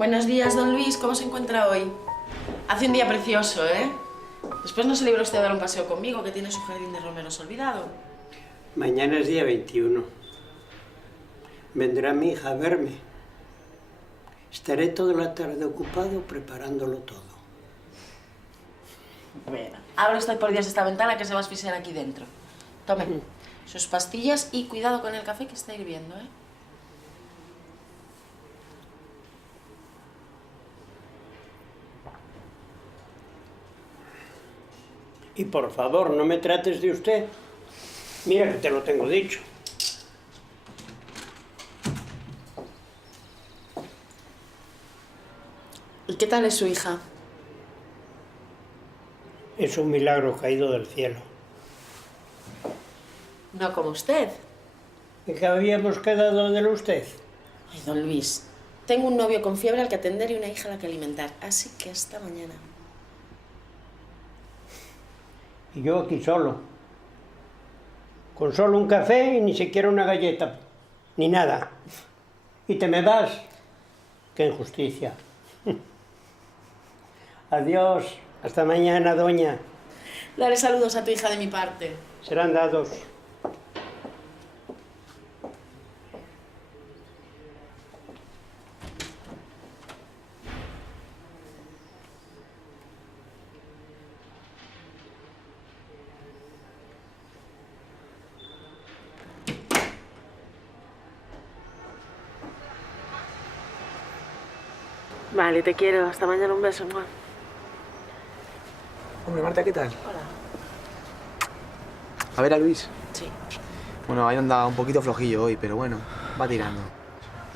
Buenos días, don Luis. ¿Cómo se encuentra hoy? Hace un día precioso, ¿eh? Después no se libra usted a dar un paseo conmigo, que tiene su jardín de romeros olvidado. Mañana es día 21. Vendrá mi hija a verme. Estaré toda la tarde ocupado preparándolo todo. Bueno, abra usted por Dios esta ventana que se va a asfixiar aquí dentro. Tome sus pastillas y cuidado con el café que está hirviendo, ¿eh? Y por favor, no me trates de usted. Mira que te lo tengo dicho. ¿Y qué tal es su hija? Es un milagro caído del cielo. No como usted. ¿En qué habíamos quedado de usted? Ay, don Luis, tengo un novio con fiebre al que atender y una hija a la que alimentar. Así que hasta mañana. Y yo aquí solo. Con solo un café y ni siquiera una galleta. Ni nada. ¿Y te me vas? ¡Qué injusticia! Adiós. Hasta mañana, doña. Dale saludos a tu hija de mi parte. Serán dados. Vale, te quiero. Hasta mañana. Un beso, Juan. Hombre, Marta, ¿qué tal? Hola. A ver a Luis. Sí. Bueno, ahí anda un poquito flojillo hoy, pero bueno, va tirando.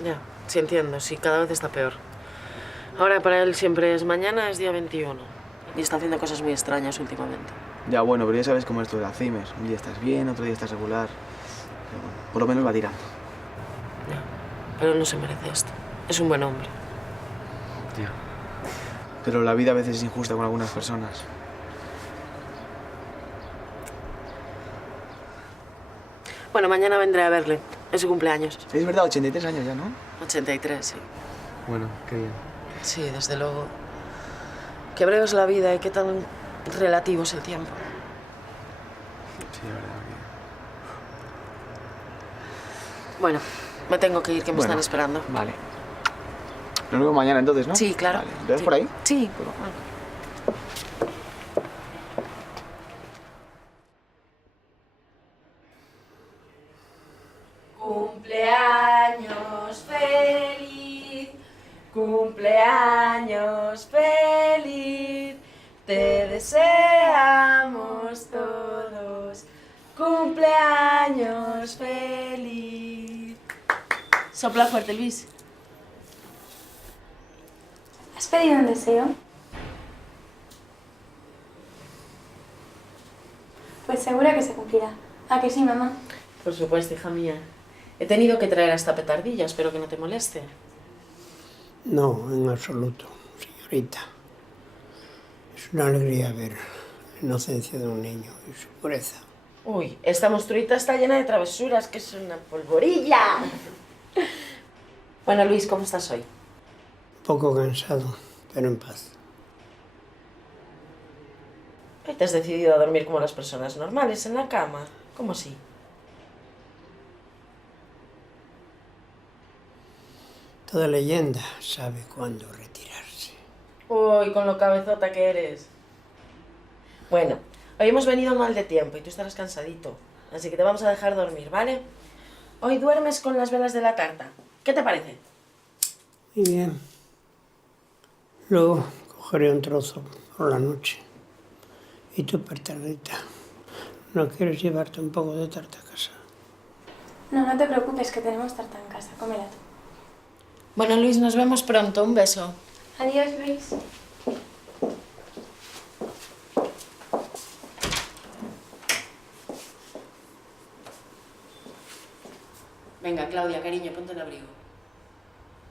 Ya, sí entiendo. Sí, cada vez está peor. Ahora para él siempre es mañana, es día 21. Y está haciendo cosas muy extrañas últimamente. Ya, bueno, pero ya sabes cómo es esto de Alzheimer. Un día estás bien, otro día estás regular. Pero bueno, por lo menos va tirando. Ya, pero él no se merece esto. Es un buen hombre. Ya. Pero la vida a veces es injusta con algunas personas. Bueno, mañana vendré a verle. Es su cumpleaños. Es verdad, 83 años ya, ¿no? 83, sí. Bueno, qué bien. Sí, desde luego. Qué breve es la vida y qué tan relativo es el tiempo. Sí, la verdad que... Bueno, me tengo que ir, que me están esperando. Vale. Nos vemos mañana entonces, ¿no? Sí, claro. Vale. ¿Te ves Sí. por ahí? Sí. Pues bueno. Cumpleaños feliz, cumpleaños feliz, te deseamos todos, cumpleaños feliz. Sopla fuerte, Luis. ¿Has pedido un deseo? Pues seguro que se cumplirá. ¿A que sí, mamá? Por supuesto, hija mía. He tenido que traer hasta petardilla, espero que no te moleste. No, en absoluto, señorita. Es una alegría ver la inocencia de un niño y su pureza. Uy, esta monstruita está llena de travesuras, que es una polvorilla. Bueno, Luis, ¿cómo estás hoy? Un poco cansado, pero en paz. ¿Te has decidido a dormir como las personas normales en la cama? ¿Cómo así? Toda leyenda sabe cuándo retirarse. Uy, con lo cabezota que eres. Bueno, hoy hemos venido mal de tiempo y tú estarás cansadito. Así que te vamos a dejar dormir, ¿vale? Hoy duermes con las velas de la tarta. ¿Qué te parece? Muy bien. Luego cogeré un trozo por la noche. Y tú, petardita, ¿no quieres llevarte un poco de tarta a casa? No, no te preocupes, que tenemos tarta en casa. Cómela tú. Bueno, Luis, nos vemos pronto. Un beso. Adiós, Luis. Venga, Claudia, cariño, ponte el abrigo.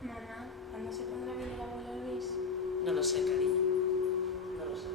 Mamá, ¿cuándo se pondrá bien el abuelo Luis? No lo sé, cariño. No lo sé.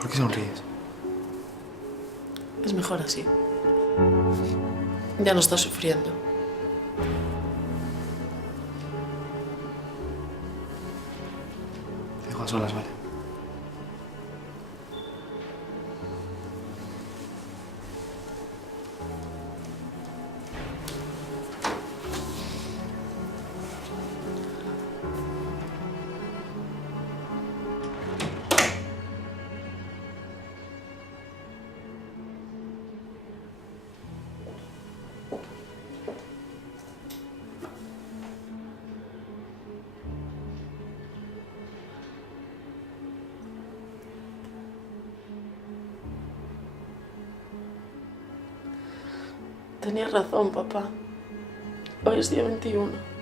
¿Por qué sonríes? Es mejor así. Ya no estás sufriendo. Te dejo a solas, ¿vale? Tenías razón, papá. Hoy es día 21.